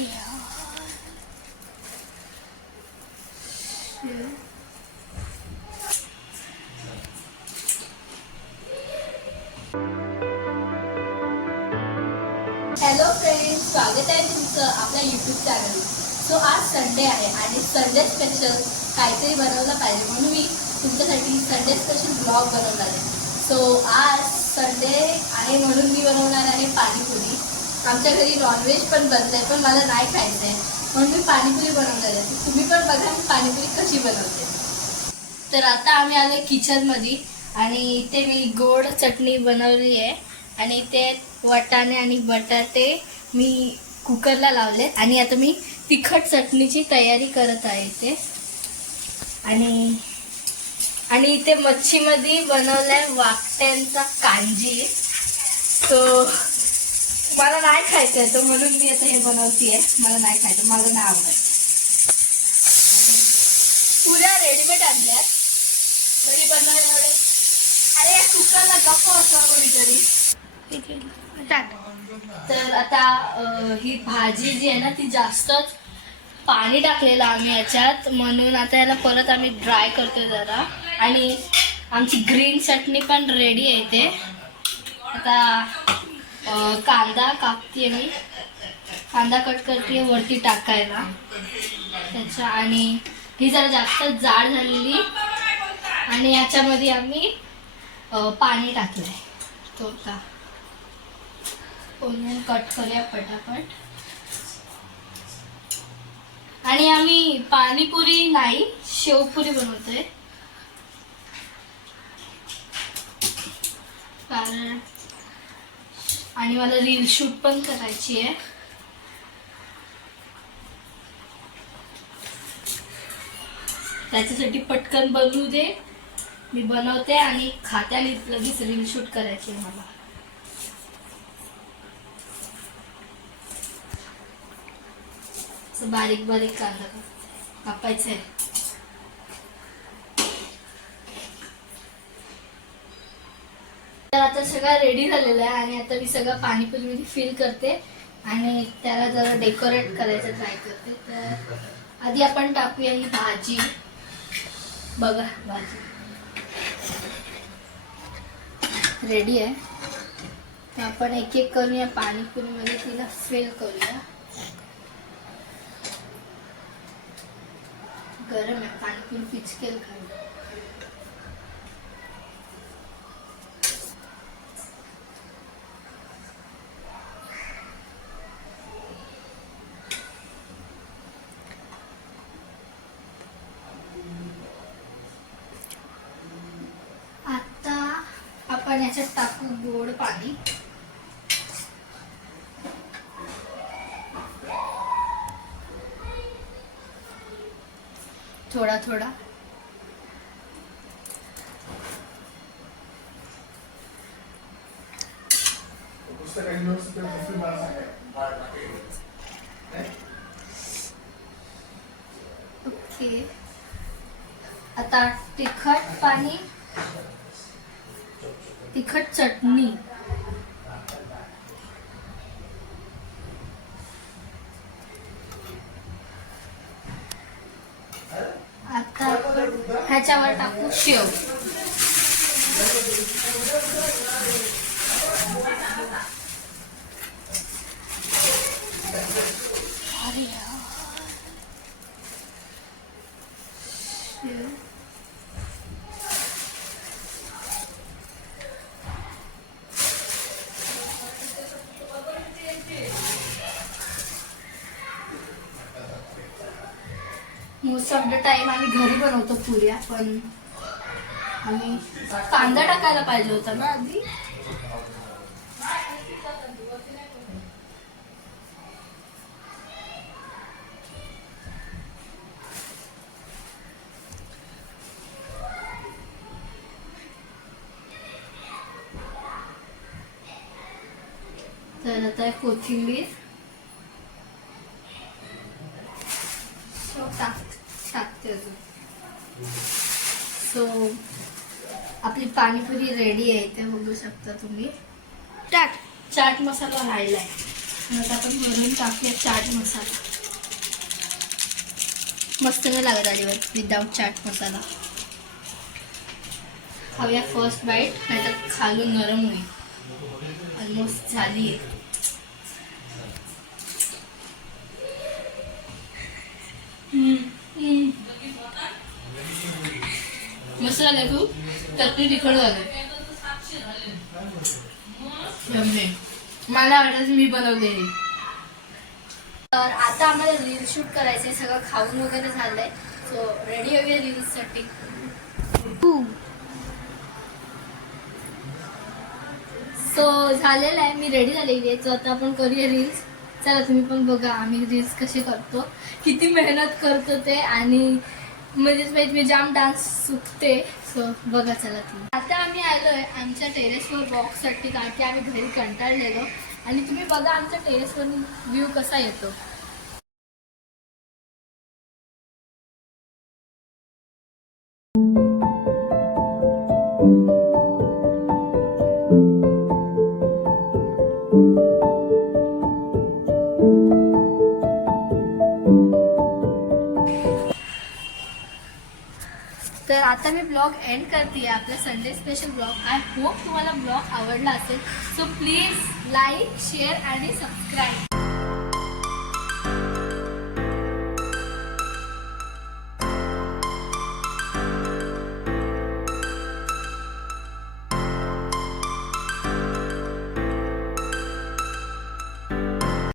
Hello friends, स्वागत आहे तुमचं आपल्या यूट्यूब चॅनल. सो आज संडे आहे आणि संडे स्पेशल काहीतरी बनवलं पाहिजे म्हणून मी तुमच्यासाठी संडे स्पेशल ब्लॉग बनवणार आहे. सो आज संडे आहे म्हणून मी बनवणार आहे पाणीपुरी. आमच्या घरी नॉनव्हेज पण बनत आहे, पण मला नाही खायचं आहे म्हणून मी पाणीपुरी बनवणार आहे. तुम्ही पण बघा मी पाणीपुरी कशी बनवते. तर आता आम्ही आलो किचनमध्ये आणि इथे मी गोड चटणी बनवली आहे आणि ते वाटाणे आणि बटाटे मी कुकरला लावले आणि आता मी तिखट चटणीची तयारी करत आहे इथे. आणि इथे मच्छीमध्ये बनवलाय वाकट्यांचा कांजी. तो मला नाही खायचं आहे तो म्हणून मी आता हे बनवते. मला नाही खायचं, मला नाही आवडत. पुऱ्या रेडीमेड आणल्यात तरी बनवायला. अरे कुकरला गप्प असला कोणीतरी. तर आता ही भाजी जी आहे ना ती जास्तच पाणी टाकलेलं आम्ही याच्यात, म्हणून आता याला परत आम्ही ड्राय करतो जरा. आणि आमची ग्रीन चटणी पण रेडी आहे इथे. आता कांदा कापते मी, कांदा कट करते वरती टाकायला त्याच्या. आणि ही जरा जास्त जाड झालेली आणि याच्यामध्ये आम्ही पाणी टाकलंय. तो आता ओनियन कट करूया पटापट. आणि आम्ही पाणीपुरी नाही शेवपुरी बनवतोय, कारण आणि मला रील शूट पण करायची आहे. त्याच्यासाठी पटकन बनवू दे, मी बनवते आणि खाते आणि लगेच रील शूट करायची आहे मला. बारीक बारीक कांदा कापायचा आहे. तर आता सगळं रेडी झालेलं आहे आणि आता मी सगळं पाणीपुरीमध्ये फिल करते आणि त्याला जरा डेकोरेट करायचं ट्राय करते. तर आधी आपण टाकूया ही भाजी. बघा भाजी रेडी आहे. तर आपण एक एक करूया पाणीपुरीमध्ये, तिला फिल करूया. गरम आहे पाणीपुरी, पिचकेल खाली. आता आपण याच्यात टाकू गोड पाणी. थोड़ा थोड़ा ओके. आता तिखट पाणी, तिखट चटणी. आता ह्याच्यावर टाकू शेव. मोस्ट ऑफ द टाइम आम्ही घरी बनवतो पुऱ्या, पण आम्ही कांदा टाकायला पाहिजे होता ना आधी. तर आता कोथिंबीर टाकते अजून. सो आपली पाणीपुरी रेडी आहे, ते बघू शकता तुम्ही. चाट मसाला राहिलाय आता आपण वरून टाकूया चाट मसाला. मस्त नाही लागत अजिबात विदाऊट चाट मसाला. खाऊया फर्स्ट बाईट, नाहीतर खालून नरम होईल. ऑलमोस्ट झाली आहे. मस्त झालं खूप. चटणी तिखट झालं. मला वाटतं मी बनवले. तर आता आम्हाला रील शूट करायचंय. सगळं खाऊन वगैरे झालंय. सो रेडी होऊया रील्ससाठी. सो झालेलं आहे, मी रेडी झालेली आहे. सो आता आपण करूया रील्स. चला तुम्ही पण बघा आम्ही रील्स कसे करतो, किती मेहनत करतो ते. आणि म्हणजेच मी जाम डान्स सुटते. सो बघा चला तुम्ही. आता आम्ही आलो आहे आमच्या टेरेसवर वॉकसाठी, कारण की आम्ही घरी कंटाळलेलो. आणि तुम्ही बघा आमच्या टेरेसवर व्ह्यू कसा येतो. तर आता मी ब्लॉग एंड करते आपला Sunday special blog. I hope तुम्हाला ब्लॉग आवडला असेल. सो प्लीज लाईक, शेअर आणि सबस्क्राईब.